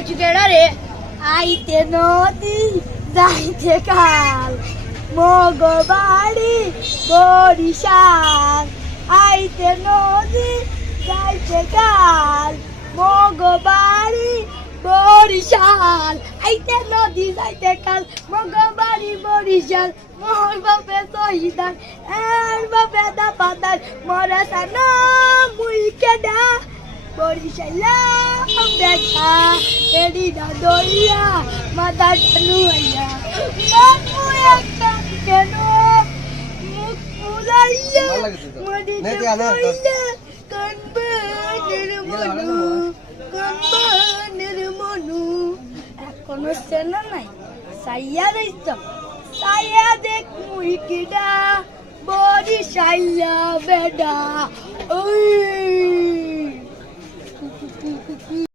ডাকছু কেডা রে? আইতে নদী যাইতে কাল মগবাড়ি বরিশাল। আইতে নদী যাইতে কাল মগবাড়ি বরিশাল। আইতে নদী যাইতে কাল মগবাড়ি বরিশাল। মোর বাপে শহীদান এর বাপে দাপাদার মরা সানা মুই কেডা বরিশালা বেটা এডি না দইয়া মাথা টানু আইয়া বাপু একটা কেন মুখ মুলাইয়া মরি দইয়া কানবানের মনু এখনো চেনা নাই সাইয়া রইছ সাইয়া দেখ মুই কিডা বরিশালা বেটা ওই